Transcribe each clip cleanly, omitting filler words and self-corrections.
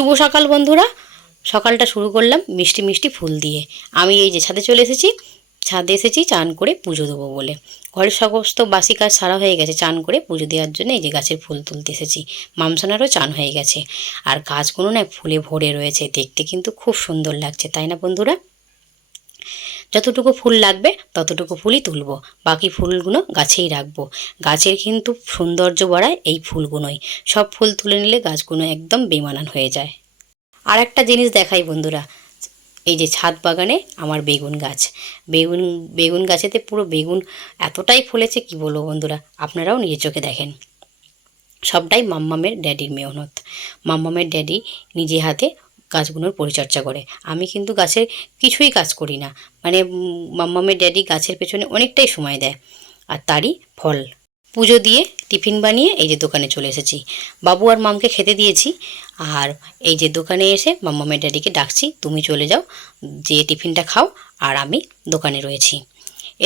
শুভ সকাল বন্ধুরা। সকালটা শুরু করলাম মিষ্টি মিষ্টি ফুল দিয়ে। আমি এই যে ছাদে চলে এসেছি। ছাদে এসেছি চান করে পুজো দেবো বলে। ঘরের সমস্ত বাসি কাজ সারা হয়ে গেছে, চান করে পুজো দেওয়ার জন্য এই যে গাছের ফুল তুলতে এসেছি। মামসানারও চান হয়ে গেছে, আর গাছগুলো না ফুলে ভরে রয়েছে, দেখতে কিন্তু খুব সুন্দর লাগছে, তাই না বন্ধুরা? যতটুকু ফুল লাগবে ততটুকু ফুলই তুলবো, বাকি ফুলগুলো গাছেই রাখবো। গাছের কিন্তু সৌন্দর্য বাড়ায় এই ফুলগুলোই। সব ফুল তুলে নিলে গাছগুলো একদম বেমানান হয়ে যায়। আর একটা জিনিস দেখাই বন্ধুরা, এই যে ছাদ বাগানে আমার বেগুন গাছ। বেগুন বেগুন গাছেতে পুরো বেগুন এতটাই ফলেছে কি বলবো বন্ধুরা, আপনারাও নিজের চোখে দেখেন। সবটাই মাম্মামের ড্যাডির মেহনত। মাম্মামের ড্যাডি নিজে হাতে গাছগুলোর পরিচর্যা করে। আমি কিন্তু গাছের কিছুই কাজ করি না, মানে মাম্মামের ড্যাডি গাছের পেছনে অনেকটাই সময় দেয়, আর তারই ফল। পুজো দিয়ে টিফিন বানিয়ে এই যে দোকানে চলে এসেছি। বাবু আর মামকে খেতে দিয়েছি, আর এই যে দোকানে এসে মাম্মামের ড্যাডিকে ডাকছি, তুমি চলে যাও, যে টিফিনটা খাও, আর আমি দোকানে রয়েছি।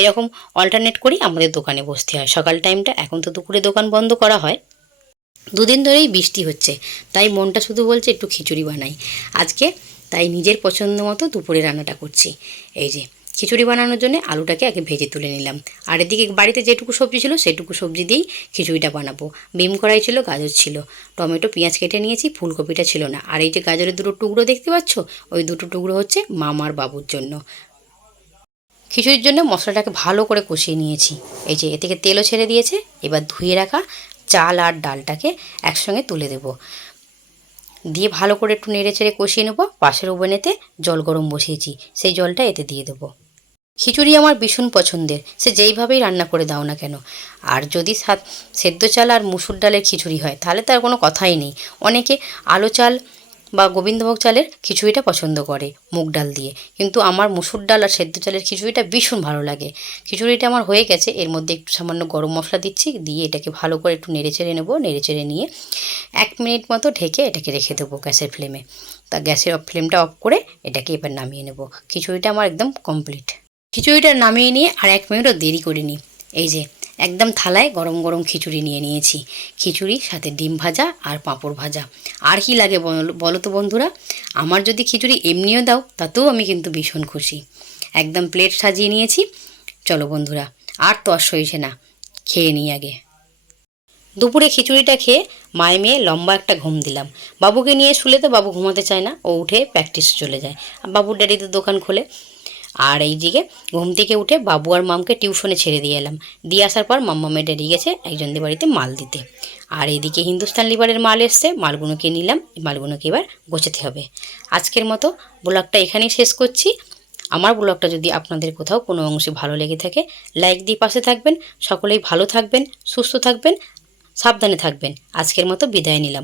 এরকম অল্টারনেট করি আমাদের দোকানে বসতে হয় সকাল টাইমটা। এখন তো দুপুরে দোকান বন্ধ করা হয়। দুদিন ধরেই বৃষ্টি হচ্ছে, তাই মনটা শুধু বলছে একটু খিচুড়ি বানাই আজকে। তাই নিজের পছন্দ মতো দুপুরে রান্নাটা করছি। এই যে খিচুড়ি বানানোর জন্য আলুটাকে আগে ভেজে তুলে নিলাম, আর এদিকে বাড়িতে যেটুকু সবজি ছিল সেটুকু সবজি দিয়েই খিচুড়িটা বানাবো। বিম কড়াই ছিল, গাজর ছিল, টমেটো পেঁয়াজ কেটে নিয়েছি, ফুলকপিটা ছিল না। আর এই যে গাজরের দুটো টুকরো দেখতে পাচ্ছ, ওই দুটো টুকরো হচ্ছে মামার বাবুর জন্য। খিচুড়ির জন্য মশলাটাকে ভালো করে কষিয়ে নিয়েছি। এই যে এ থেকে তেলও ছেড়ে দিয়েছে। এবার ধুয়ে রাখা চাল আর ডালটাকে একসঙ্গে তুলে দেব, দিয়ে ভালো করে একটু নেড়ে চেড়ে কষিয়ে নেবো। পাশের ওভেনেতে জল গরম বসিয়েছি, সেই জলটা এতে দিয়ে দেবো। খিচুড়ি আমার ভীষণ পছন্দের, সে যেইভাবেই রান্না করে দাও না কেন। আর যদি সেদ্ধ চাল আর মুসুর ডালের খিচুড়ি হয় তাহলে তার কোনো কথাই নেই। অনেকে আলো চাল বা গোবিন্দভোগ চালের খিচুড়িটা পছন্দ করে মুগ ডাল দিয়ে, কিন্তু আমার মুসুর ডাল আর সেদ্ধ চালের খিচুড়িটা ভীষণ ভালো লাগে। খিচুড়িটা আমার হয়ে গেছে, এর মধ্যে একটু সামান্য গরম মশলা দিচ্ছি, দিয়ে এটাকে ভালো করে একটু নেড়ে চেড়ে নেবো। নেড়ে চেড়ে নিয়ে 1 মিনিট মতো ঢেকে এটাকে রেখে দেবো গ্যাসের ফ্লেমে। তা গ্যাসের ফ্লেমটা অফ করে এটাকে এবার নামিয়ে নেব। খিচুড়িটা আমার একদম কমপ্লিট। খিচুড়িটা নামিয়ে নিয়ে আর 1 মিনিটও দেরি করিনি। এই যে একদম থালায় গরম গরম খিচুড়ি নিয়ে নিয়েছি। খিচুড়ির সাথে ডিম ভাজা আর পাঁপড় ভাজা। আর কি লাগে বলো তো বন্ধুরা? আমার যদি খিচুড়ি এমনিও দাও তাতেও আমি কিন্তু ভীষণ খুশি। একদম প্লেট সাজিয়ে নিয়েছি। চলো বন্ধুরা, আর তো আর সইছে না, খেয়ে নিই আগে। দুপুরে খিচুড়িটা খেয়ে মায়ে মেয়ে লম্বা একটা ঘুম দিলাম। বাবুকে নিয়ে শুলে তো বাবু ঘুমাতে চায় না, ও উঠে প্র্যাকটিস চলে যায়। বাবুর ড্যাডি তো দোকান খোলে। আর এই দিকে ঘুম থেকে উঠে বাবু আর মামকে টিউশনে ছেড়ে দিয়ে এলাম। দিয়ে আসার পর মাম্মামের ড্যাডি গেছে একজনদের বাড়িতে মাল দিতে। আর এইদিকে হিন্দুস্তান লিভারের মাল এসছে, মালগুলোকে নিলাম। এই মালগুলোকে এবার গোছাতে হবে। আজকের মতো ব্লগটা এখানেই শেষ করছি। আমার ব্লগটা যদি আপনাদের কোথাও কোনো অংশে ভালো লেগে থাকে, লাইক দিয়ে পাশে থাকবেন। সকলেই ভালো থাকবেন, সুস্থ থাকবেন, সাবধানে থাকবেন। আজকের মতো বিদায় নিলাম।